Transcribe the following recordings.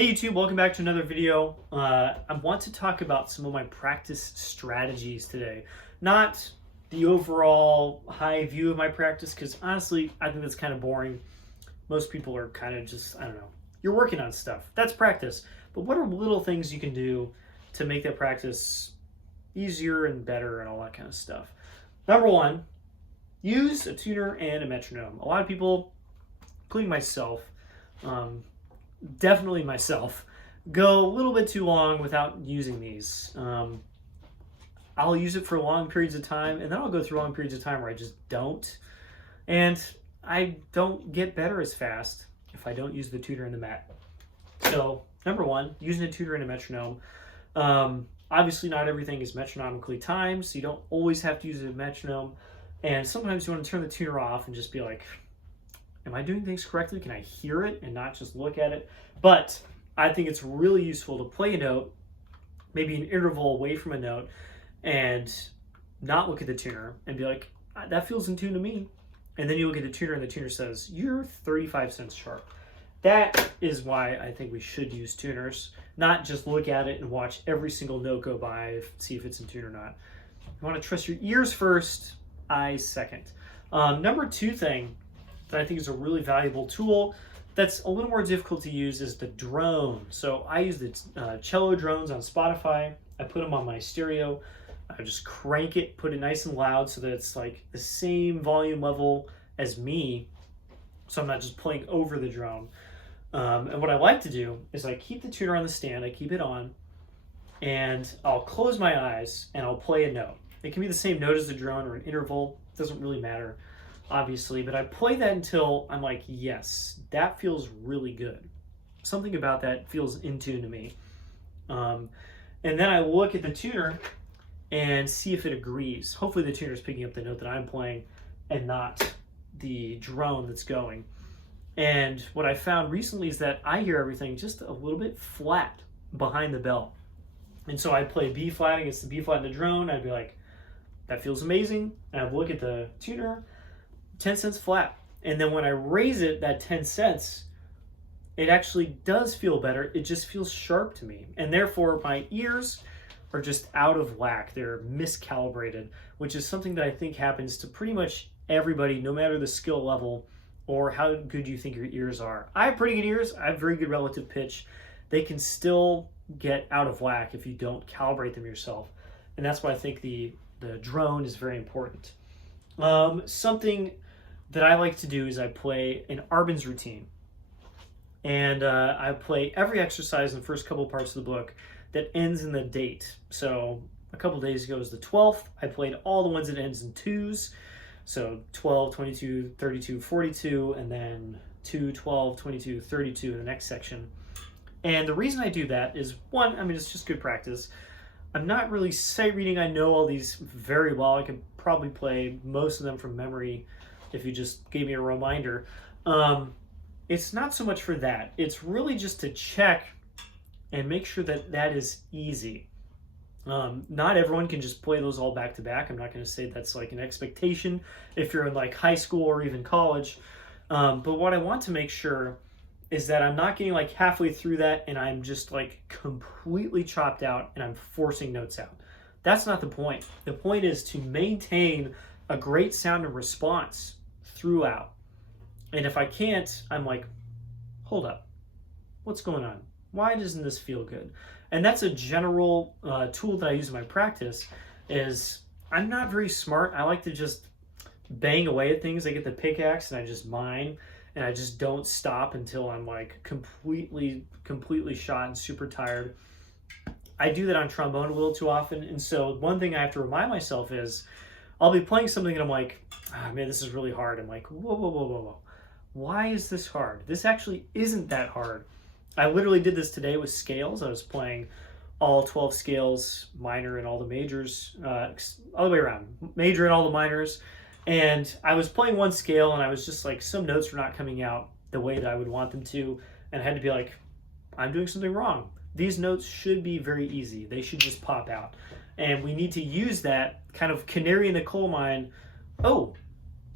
Hey YouTube, welcome back to another video. I want to talk about some of my practice strategies today. Not the overall high view of my practice, because honestly, I think that's kind of boring. Most people are kind of just, I don't know, you're working on stuff. That's practice. But what are little things you can do to make that practice easier and better and all that kind of stuff? Number one, use a tuner and a metronome. A lot of people, including myself, definitely myself, go a little bit too long without using these. I'll use it for long periods of time, and then I'll go through long periods of time where I just don't. And I don't get better as fast if I don't use the tuner and the met. So, number one, using a tuner and a metronome. Obviously, not everything is metronomically timed, so you don't always have to use a metronome. And sometimes you want to turn the tuner off and just be like, am I doing things correctly? Can I hear it and not just look at it? But I think it's really useful to play a note, maybe an interval away from a note, and not look at the tuner and be like, that feels in tune to me. And then you look at the tuner and the tuner says, you're 35 cents sharp. That is why I think we should use tuners, not just look at it and watch every single note go by, see if it's in tune or not. You want to trust your ears first, eyes second. Number two thing that I think is a really valuable tool that's a little more difficult to use is the drone. So I use the cello drones on Spotify. I put them on my stereo. I just crank it, put it nice and loud so that it's like the same volume level as me, so I'm not just playing over the drone. And what I like to do is I keep the tuner on the stand, I keep it on, and I'll close my eyes and I'll play a note. It can be the same note as the drone or an interval, doesn't really matter, obviously, but I play that until I'm like, yes, that feels really good. Something about that feels in tune to me. And then I look at the tuner and see if it agrees. Hopefully the tuner is picking up the note that I'm playing and not the drone that's going. And what I found recently is that I hear everything just a little bit flat behind the bell. And so I play B flat against the B flat in the drone. I'd be like, that feels amazing. And I'd look at the tuner, 10 cents flat. And then when I raise it, that 10 cents, it actually does feel better. It just feels sharp to me. And therefore my ears are just out of whack. They're miscalibrated, which is something that I think happens to pretty much everybody, no matter the skill level or how good you think your ears are. I have pretty good ears. I have very good relative pitch. They can still get out of whack if you don't calibrate them yourself. And that's why I think the drone is very important. Something that I like to do is I play an Arbin's routine. And I play every exercise in the first couple parts of the book that ends in the date. So a couple days ago was the 12th. I played all the ones that ends in 2s. So 12, 22, 32, 42, and then 2, 12, 22, 32 in the next section. And the reason I do that is, one, I mean, it's just good practice. I'm not really sight reading. I know all these very well. I could probably play most of them from memory if you just gave me a reminder. It's not so much for that. It's really just to check and make sure that that is easy. Not everyone can just play those all back to back. I'm not going to say that's like an expectation if you're in like high school or even college. But what I want to make sure is that I'm not getting like halfway through that and I'm just like completely chopped out and I'm forcing notes out. That's not the point. The point is to maintain a great sound and response throughout. And if I can't, I'm like, hold up, what's going on? Why doesn't this feel good? And that's a general tool that I use in my practice. Is I'm not very smart. I like to just bang away at things. I get the pickaxe and I just mine, and I just don't stop until I'm like completely shot and super tired. I do that on trombone a little too often, and so one thing I have to remind myself is I'll be playing something and I'm like, oh, man, this is really hard. I'm like, whoa. Why is this hard? This actually isn't that hard. I literally did this today with scales. I was playing all 12 scales, minor and all the majors, all the way around, major and all the minors. And I was playing one scale and I was just like, some notes were not coming out the way that I would want them to. And I had to be like, I'm doing something wrong. These notes should be very easy. They should just pop out. And we need to use that kind of canary in the coal mine. Oh,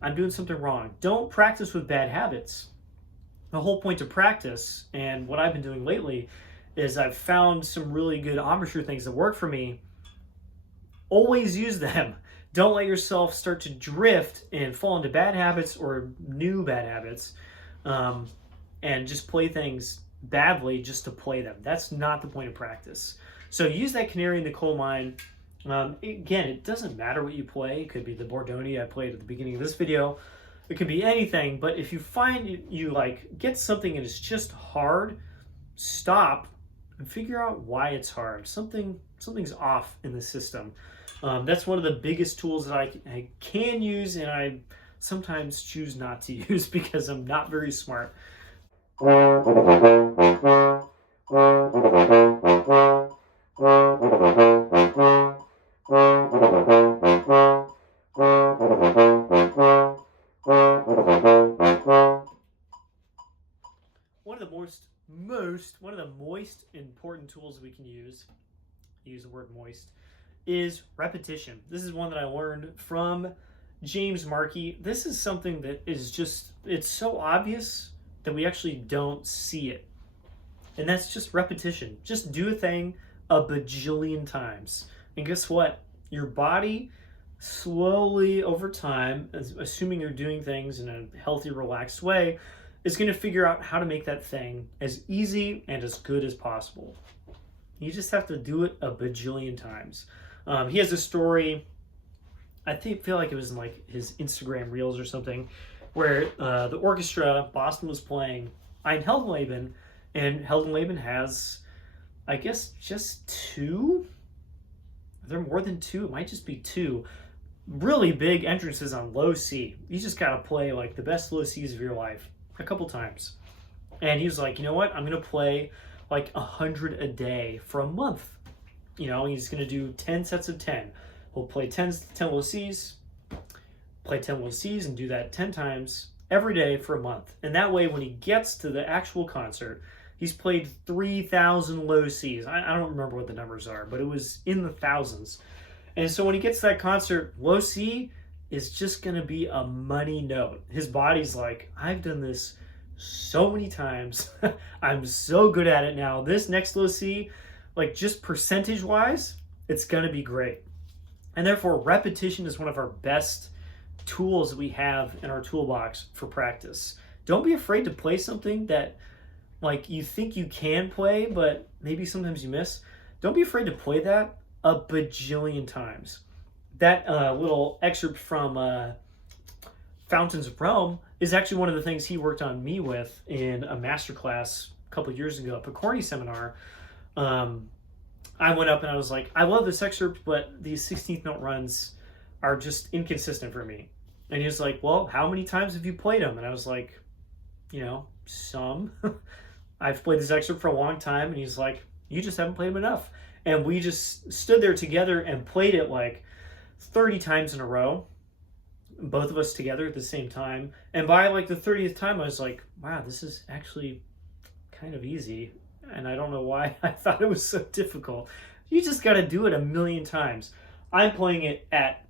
I'm doing something wrong. Don't practice with bad habits. the whole point of practice, and what I've been doing lately, is I've found some really good embouchure things that work for me. Always use them. Don't let yourself start to drift and fall into bad habits or new bad habits, and just play things badly just to play them. That's not the point of practice. So use that canary in the coal mine. Again, it doesn't matter what you play. It could be the Bordoni I played at the beginning of this video. It could be anything, but if you find you like get something and it's just hard, stop and figure out why it's hard. Something's off in the system. That's one of the biggest tools that I can use, and I sometimes choose not to use because I'm not very smart. One of the most important tools we can use the word moist, is repetition. This is one that I learned from James Markey. This is something that is just, it's so obvious that we actually don't see it. And that's just repetition. Just do a thing a bajillion times. And guess what? Your body slowly over time, assuming you're doing things in a healthy, relaxed way, is going to figure out how to make that thing as easy and as good as possible. You just have to do it a bajillion times. He has a story, I feel like it was in like his Instagram Reels or something, where the orchestra, Boston, was playing Ein Heldenleben, and Heldenleben has, I guess, just two? Are there more than two? It might just be two really big entrances on low C. You just got to play like the best low Cs of your life a couple times. And he was like, you know what? I'm going to play like 100 a day for a month. You know, he's going to do 10 sets of 10. He'll play 10 low Cs, play 10 low Cs, and do that 10 times every day for a month. And that way, when he gets to the actual concert, he's played 3,000 low Cs. I don't remember what the numbers are, but it was in the thousands. And so when he gets to that concert, low C is just going to be a money note. His body's like, I've done this so many times. I'm so good at it now. This next low C, like just percentage wise, it's going to be great. And therefore, repetition is one of our best tools that we have in our toolbox for practice. Don't be afraid to play something that like you think you can play, but maybe sometimes you miss. Don't be afraid to play that a bajillion times. That little excerpt from Fountains of Rome is actually one of the things he worked on me with in a masterclass a couple of years ago, a Picorni seminar. I went up and I was like, I love this excerpt, but these 16th note runs are just inconsistent for me. And he was like, well, how many times have you played them? And I was like, you know, some. I've played this excerpt for a long time. And he's like, you just haven't played them enough. And we just stood there together and played it like 30 times in a row, both of us together at the same time. And by like the 30th time, I was like, wow, this is actually kind of easy. And I don't know why I thought it was so difficult. You just got to do it a million times. I'm playing it at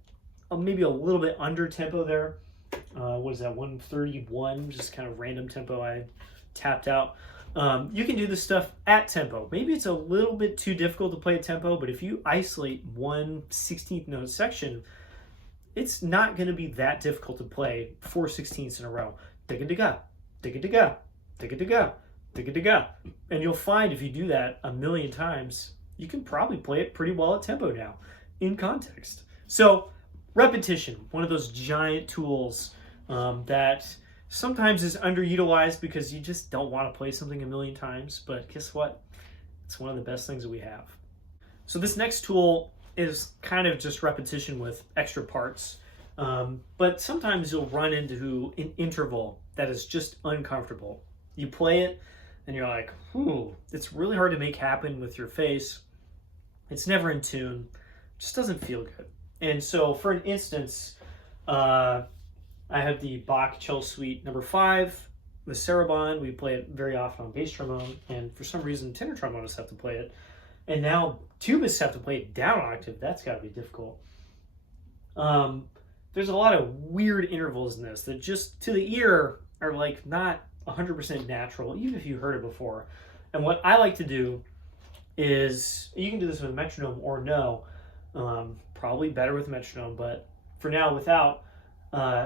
maybe a little bit under tempo there. What is that, 131? Just kind of random tempo I tapped out. You can do this stuff at tempo. Maybe it's a little bit too difficult to play at tempo, but if you isolate one 16th note section, it's not going to be that difficult to play 4 16ths in a row. Digga-digga, digga-digga, digga-digga, digga-digga. And you'll find if you do that a million times, you can probably play it pretty well at tempo now, in context. So, repetition, one of those giant tools that sometimes is underutilized because you just don't want to play something a million times, but guess what? It's one of the best things that we have. So this next tool is kind of just repetition with extra parts, but sometimes you'll run into an interval that is just uncomfortable. You play it and you're like, whew, it's really hard to make happen with your face. It's never in tune, just doesn't feel good. And so for an instance, I have the Bach Cello Suite number 5, the Sarabande. We play it very often on bass trombone, and for some reason tenor trombonists have to play it. And now tubists have to play it down an octave. That's got to be difficult. There's a lot of weird intervals in this that just to the ear are like not 100% natural, even if you heard it before. And what I like to do is, you can do this with a metronome or no, probably better with metronome, but for now without,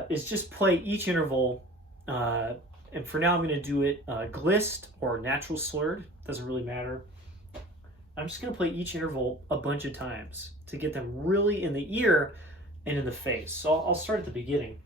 is just play each interval. And for now I'm going to do it glissed or natural slurred, doesn't really matter. I'm just going to play each interval a bunch of times to get them really in the ear and in the face. So I'll start at the beginning.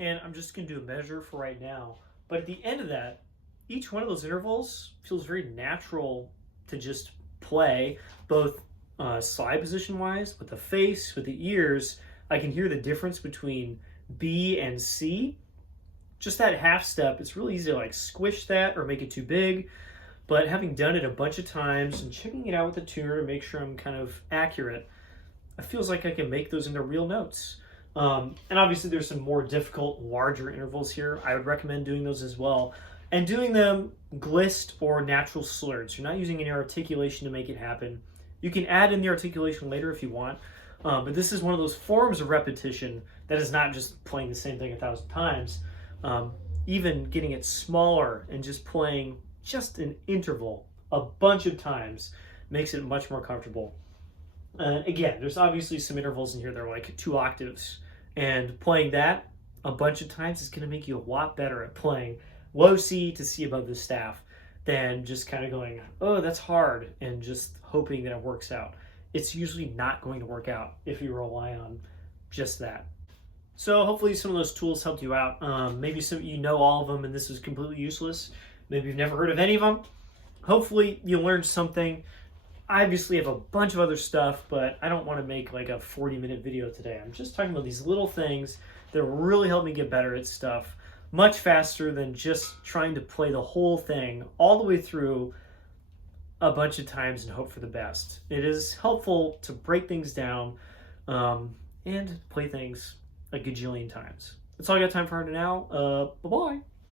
And I'm just going to do a measure for right now. But at the end of that, each one of those intervals feels very natural to just play, both slide position wise, with the face, with the ears. I can hear the difference between B and C. Just that half step, it's really easy to like squish that or make it too big. But having done it a bunch of times and checking it out with the tuner to make sure I'm kind of accurate, it feels like I can make those into real notes. And obviously there's some more difficult, larger intervals here. I would recommend doing those as well. And doing them glissed or natural slurred. So you're not using any articulation to make it happen. You can add in the articulation later if you want. But this is one of those forms of repetition that is not just playing the same thing 1,000 times. Even getting it smaller and just playing just an interval a bunch of times makes it much more comfortable. Again, there's obviously some intervals in here that are like 2 octaves. And playing that a bunch of times is going to make you a lot better at playing low C to C above the staff than just kind of going, oh, that's hard, and just hoping that it works out. It's usually not going to work out if you rely on just that. So hopefully some of those tools helped you out. Maybe some you know all of them and this was completely useless. Maybe you've never heard of any of them. Hopefully you learned something. I obviously have a bunch of other stuff, but I don't want to make like a 40-minute video today. I'm just talking about these little things that really help me get better at stuff much faster than just trying to play the whole thing all the way through a bunch of times and hope for the best. It is helpful to break things down and play things a gajillion times. That's all I got time for now. Bye-bye.